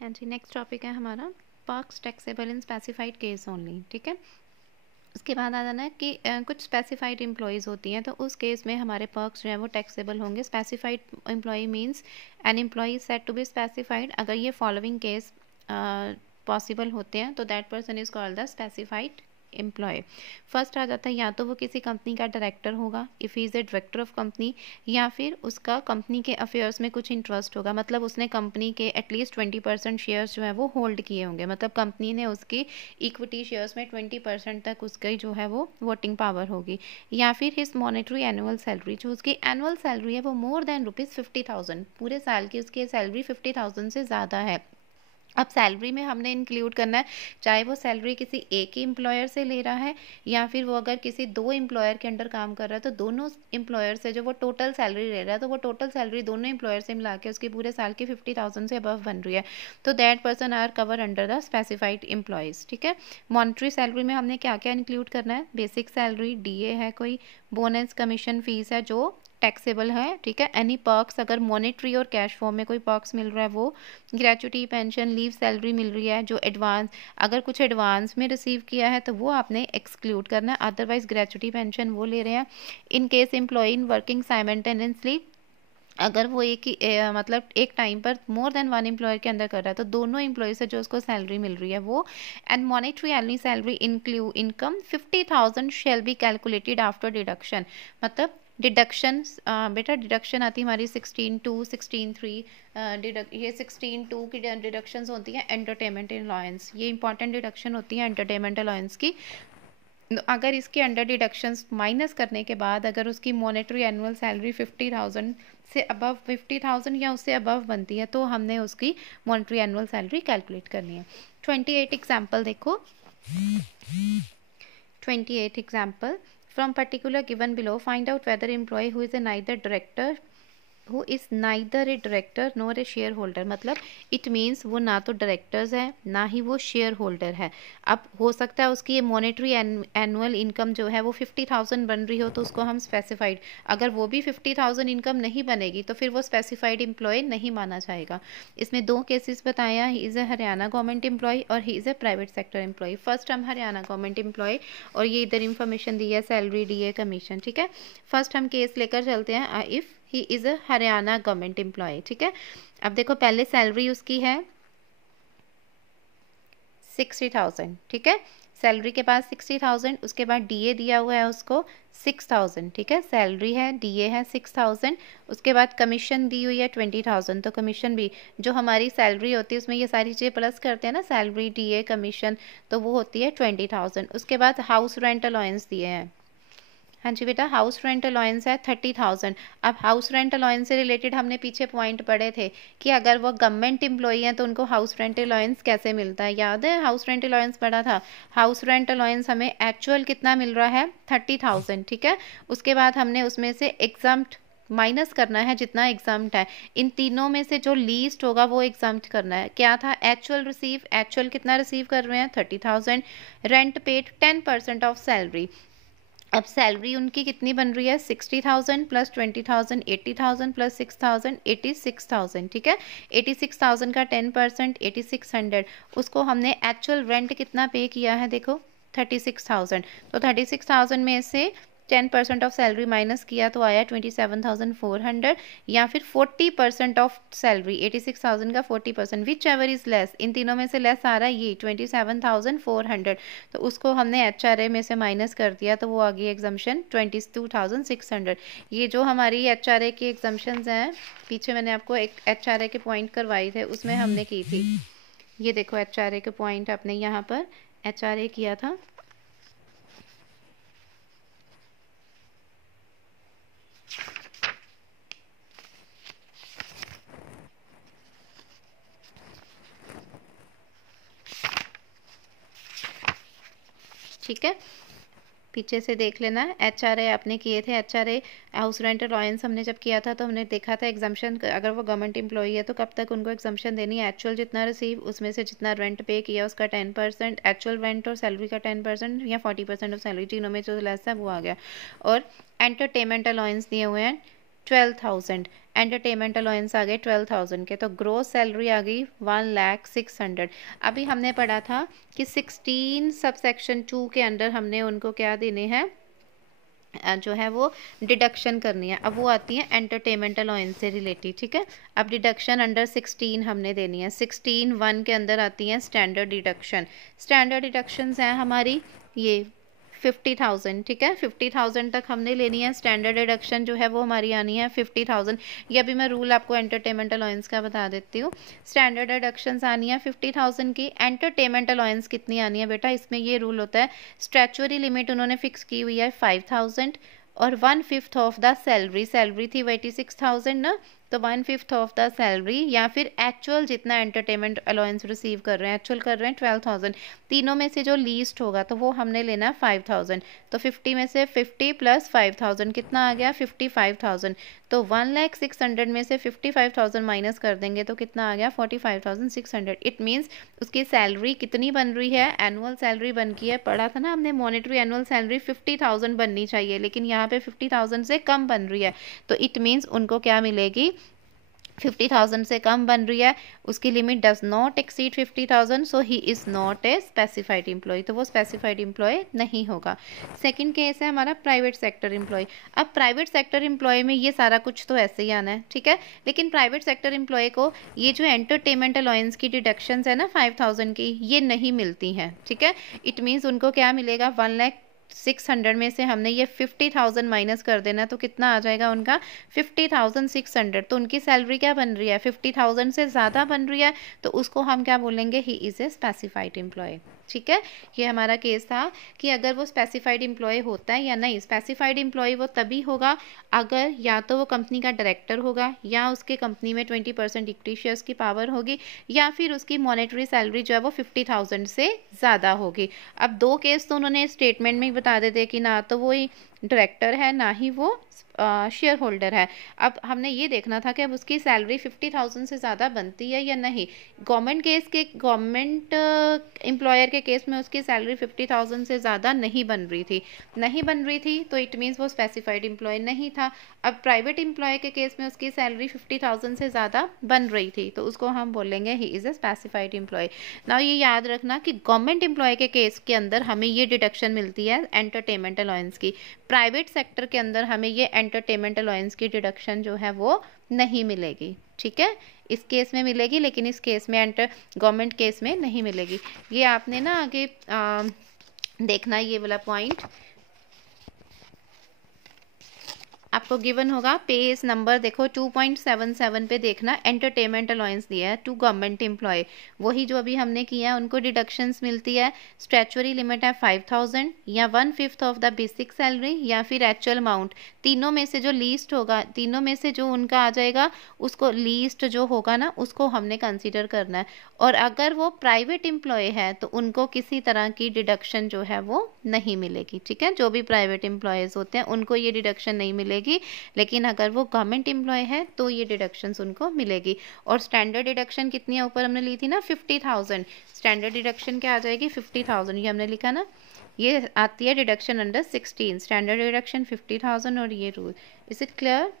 And ji next topic है हमारा perks taxable in specified case only. ठीक है, उसके बाद आ जाना है कि कुछ स्पेसिफाइड एम्प्लॉयज़ होती हैं, तो उस केस में हमारे पर्क्स जो है वो टैक्सेबल होंगे। Specified employee means an employee set to be specified. अगर ये फॉलोइंग केस पॉसिबल होते हैं तो that person is called the specified employee. First आ जाता है, या तो वो किसी कंपनी का डायरेक्टर होगा if he is A director of company, या फिर उसका कंपनी के अफेयर्स में कुछ इंटरेस्ट होगा, मतलब उसने कंपनी के एटलीस्ट 20% शेयर्स जो है वो होल्ड किए होंगे, मतलब कंपनी ने उसकी इक्विटी शेयर्स में 20% तक उसकी जो है वो वोटिंग पावर होगी। या फिर हिज मॉनेटरी एनुअल सैलरी, जो उसकी एनुअल सैलरी है वो मोर देन ₹50,000, पूरे साल की उसकी सैलरी 50,000 से ज़्यादा है। अब सैलरी में हमने इंक्लूड करना है, चाहे वो सैलरी किसी एक ही एम्प्लॉयर से ले रहा है या फिर वो अगर किसी दो एम्प्लॉयर के अंडर काम कर रहा है, तो दोनों एम्प्लॉयर से जो वो टोटल सैलरी ले रहा है, तो वो टोटल सैलरी दोनों एम्प्लॉयर से मिला के उसकी पूरे साल की 50,000 से अबव बन रही है, तो that person are cover under the specified employees. ठीक है, मॉनिटरी सैलरी में हमने क्या क्या इंक्लूड करना है, बेसिक सैलरी, डीए है कोई, बोनस, कमीशन, फीस है जो टैक्सेबल है। ठीक है, एनी पर्क्स अगर मॉनेटरी और कैश फॉर्म में कोई पर्क्स मिल रहा है वो, ग्रेचुटी, पेंशन, लीव, सैलरी मिल रही है, जो एडवांस अगर कुछ एडवांस में रिसीव किया है तो वो आपने एक्सक्लूड करना है, अदरवाइज ग्रेचुटी पेंशन वो ले रहे हैं। In case employee in working simultaneously, अगर वो एक ही मतलब एक टाइम पर मोर देन वन एम्प्लॉयर के अंदर कर रहा है, तो दोनों एम्प्लॉय से जो उसको सैलरी मिल रही है वो। And monetary annual salary include income 50,000 shall be calculated after deduction, मतलब डिडक्शन बेटा डिडक्शन आती है हमारी 16(2), 16(3), ये 16(2) की डिडक्शंस होती हैं एंटरटेनमेंट अलाउंस, ये इंपॉर्टेंट डिडक्शन होती है एंटरटेनमेंट अलाउंस की। अगर इसके अंडर डिडक्शंस माइनस करने के बाद अगर उसकी मॉनेटरी एनुअल सैलरी 50,000 से अबव 50,000 या उससे अबव बनती है, तो हमने उसकी मॉनेटरी एनुअल सैलरी कैलकुलेट करनी है। 28 एग्जाम्पल देखो, 28 example from particular given below find out whether employee who is a neither director who is neither a director nor a shareholder, मतलब इट मीन्स वो ना तो डायरेक्टर्स है ना ही वो शेयर होल्डर है। अब हो सकता है उसकी ये मॉनेटरी एनुअल इनकम जो है वो 50,000 बन रही हो, तो उसको हम स्पेसिफाइड, अगर वो भी 50,000 इनकम नहीं बनेगी तो फिर वो स्पेसिफाइड एम्प्लॉय नहीं माना जाएगा। इसमें दो केसेस बताया, he is a Haryana government employee और he is a private sector employee. First हम हरियाणा गवर्नमेंट एम्प्लॉय, और ये इधर इंफॉर्मेशन दी है सैलरी, डी ए, कमीशन। ठीक है, फर्स्ट हम केस लेकर चलते हैं, if he is a Haryana government employee. ठीक है, अब देखो पहले सैलरी उसकी है 60,000। ठीक है, सैलरी के बाद 60,000, उसके बाद डीए दिया हुआ है उसको 6,000। ठीक है, सैलरी है, डीए है 6,000, उसके बाद कमीशन दी हुई है 20,000, तो कमीशन भी जो हमारी सैलरी होती है उसमें ये सारी चीज़ें प्लस करते हैं ना, सैलरी, डीए, कमीशन, तो वो होती है 20,000। उसके बाद हाउस रेंट अलाउंस दिए हैं, हाँ जी बेटा, हाउस रेंट अलाउंस है 30,000। अब हाउस रेंट अलाउंस से रिलेटेड हमने पीछे पॉइंट पढ़े थे कि अगर वो गवर्नमेंट एम्प्लॉई हैं तो उनको हाउस रेंट अलाउंस कैसे मिलता है, याद है हाउस रेंट अलाउंस पढ़ा था। हाउस रेंट अलाउंस हमें एक्चुअल कितना मिल रहा है 30,000। ठीक है, उसके बाद हमने उसमें से एग्जाम्प्ट माइनस करना है जितना एग्जाम्प्ट है, इन तीनों में से जो लीस्ट होगा वो एग्जाम्प्ट करना है। क्या था, एक्चुअल रिसीव, एक्चुअल कितना रिसीव कर रहे हैं 30,000, रेंट पेड 10% ऑफ सैलरी। अब सैलरी उनकी कितनी बन रही है 60,000 प्लस 20,000, 80,000 प्लस 6,000, 86,000। ठीक है, 86,000 का 10% 8600, उसको हमने एक्चुअल रेंट कितना पे किया है देखो 36,000, तो 36,000 में से 10% ऑफ सैलरी माइनस किया तो आया 27,400, या फिर 40% ऑफ सैलरी 86,000 का 40%, विच एवर इज लेस, इन तीनों में से लेस आ रहा है ये 27,400, तो उसको हमने एचआरए में से माइनस कर दिया तो वो आ गई एग्जाम्शन 22,600। ये जो हमारी एचआरए की एग्जाम्शंस हैं, पीछे मैंने आपको एक एचआरए के पॉइंट करवाए थे उसमें हमने की थी, ये देखो एचआरए के पॉइंट आपने यहाँ पर एचआरए किया था। ठीक है, पीछे से देख लेना, एचआरए आपने किए थे, एचआरए हाउस रेंट अलाउंस हमने जब किया था तो हमने देखा था एग्जाम्शन, अगर वो गवर्नमेंट एम्प्लॉई है तो कब तक उनको एग्जाम्शन देनी है, एक्चुअल जितना रिसीव उसमें से जितना रेंट पे किया उसका 10%, एक्चुअल रेंट और सैलरी का 10% या 40% ऑफ सैलरी, तीनों में जो लेस है वो आ गया। और एंटरटेनमेंट अलाउंस दिए हुए हैं 12,000, एंटरटेनमेंट अलाउंस आ गए 12,000 के, तो ग्रोस सैलरी आ गई 1,06,000। अभी हमने पढ़ा था कि 16 सब सेक्शन 2 के अंडर हमने उनको क्या देने हैं, जो है वो डिडक्शन करनी है। अब वो आती है एंटरटेनमेंट अलाउंस से रिलेटेड, ठीक है। अब डिडक्शन अंडर 16 हमने देनी है। 16(1) के अंदर आती है स्टैंडर्ड डिडक्शन। स्टैंडर्ड डिडक्शंस हैं हमारी ये 50,000, ठीक है। 50,000 तक हमने लेनी है। स्टैंडर्ड डिडक्शन जो है वो हमारी आनी है 50,000। ये अभी मैं रूल आपको एंटरटेनमेंट अलाउंस का बता देती हूँ। स्टैंडर्ड डिडक्शंस आनी है 50,000 की। एंटरटेनमेंट अलाउंस कितनी आनी है बेटा, इसमें ये रूल होता है, स्टैट्यूटरी लिमिट उन्होंने फिक्स की हुई है 5,000 और 1/5 ऑफ द सैलरी, सैलरी थी 86,000 ना, तो 1/5 ऑफ द सैलरी या फिर एक्चुअल जितना एंटरटेनमेंट अलाउंस रिसीव कर रहे हैं, एक्चुअल कर रहे हैं 12,000, तीनों में से जो लीस्ट होगा तो वो हमने लेना 5,000। तो 50 में से 50 प्लस 5,000 कितना आ गया 55,000। तो 1,06,000 में से 55,000 माइनस कर देंगे तो कितना आ गया 45,600। इट मीन्स उसकी सैलरी कितनी बन रही है, एनुअल सैलरी बन की है, पढ़ा था ना हमने मॉनेटरी एनुअल सैलरी 50,000 बननी चाहिए, लेकिन यहाँ पे 50,000 से कम बन रही है, तो इट मीन्स उनको क्या मिलेगी, 50,000 से कम बन रही है, उसकी limit does not exceed 50,000, so he is not a specified employee, तो वो स्पेसिफाइड एम्प्लॉय नहीं होगा। सेकंड केस है हमारा प्राइवेट सेक्टर एम्प्लॉय। अब प्राइवेट सेक्टर एम्प्लॉय में ये सारा कुछ तो ऐसे ही आना है, ठीक है, लेकिन प्राइवेट सेक्टर एम्प्लॉय को ये जो एंटरटेनमेंट अलाउंस की डिडक्शंस है ना 5,000 की, ये नहीं मिलती हैं, ठीक है। इट मीन्स उनको क्या मिलेगा, 1,06,000 में से हमने ये 50,000 माइनस कर देना, तो कितना आ जाएगा उनका 50,600। तो उनकी सैलरी क्या बन रही है, 50,000 से ज़्यादा बन रही है, तो उसको हम क्या बोलेंगे, he is a specified employee, ठीक है। ये हमारा केस था कि अगर वो स्पेसिफाइड एम्प्लॉय होता है या नहीं। स्पेसिफाइड एम्प्लॉय वो तभी होगा अगर या तो वो कंपनी का डायरेक्टर होगा, या उसके कंपनी में 20% इक्विटी शेयर्स की पावर होगी, या फिर उसकी मॉनेटरी सैलरी जो है वो 50,000 से ज़्यादा होगी। अब दो केस तो उन्होंने स्टेटमेंट में ही बता देते कि ना तो वो डायरेक्टर है ना ही वो शेयर होल्डर है। अब हमने ये देखना था कि अब उसकी सैलरी 50,000 से ज़्यादा बनती है या नहीं। गवर्नमेंट एम्प्लॉयर के केस में उसकी सैलरी 50,000 से ज़्यादा नहीं बन रही थी, तो इट मीन्स वो स्पेसिफाइड एम्प्लॉय नहीं था। अब प्राइवेट एम्प्लॉय के केस में उसकी सैलरी 50,000 से ज़्यादा बन रही थी, तो उसको हम बोलेंगे he is a specified employee. Now ये याद रखना कि गवर्नमेंट एम्प्लॉय के केस के अंदर हमें ये डिडक्शन मिलती है एंटरटेनमेंट अलाउंस की। प्राइवेट सेक्टर के अंदर हमें ये एंटरटेनमेंट अलाउंस की डिडक्शन जो है वो नहीं मिलेगी, ठीक है। इस केस में मिलेगी, लेकिन इस केस में गवर्नमेंट केस में नहीं मिलेगी। ये आपने ना आगे देखना ये वाला पॉइंट आपको गिवन होगा, पेज नंबर देखो 2.77 पे देखना, एंटरटेनमेंट अलाउंस दिया है टू गवर्नमेंट एम्प्लॉय, वही जो अभी हमने किया है, उनको डिडक्शंस मिलती है। स्टैट्यूटरी लिमिट है 5,000 या 1/5 ऑफ द बेसिक सैलरी या फिर एक्चुअल अमाउंट, तीनों में से जो लीस्ट होगा, तीनों में से जो उनका आ जाएगा उसको लीस्ट जो होगा ना उसको हमने कंसिडर करना है। और अगर वो प्राइवेट एम्प्लॉय है तो उनको किसी तरह की डिडक्शन जो है वो नहीं मिलेगी, ठीक है। जो भी प्राइवेट एम्प्लॉयज़ होते हैं उनको ये डिडक्शन नहीं मिलेगी, लेकिन अगर वो गवर्नमेंट एम्प्लॉय है तो ये डिडक्शंस उनको मिलेगी। और स्टैंडर्ड डिडक्शन कितनी है, ऊपर हमने ली थी ना 50,000, स्टैंडर्ड डिडक्शन क्या आ जाएगी 50,000, ये हमने लिखा ना, ये आती है डिडक्शन अंडर 16, स्टैंडर्ड डिडक्शन 50,000 और ये रूल। Is it clear?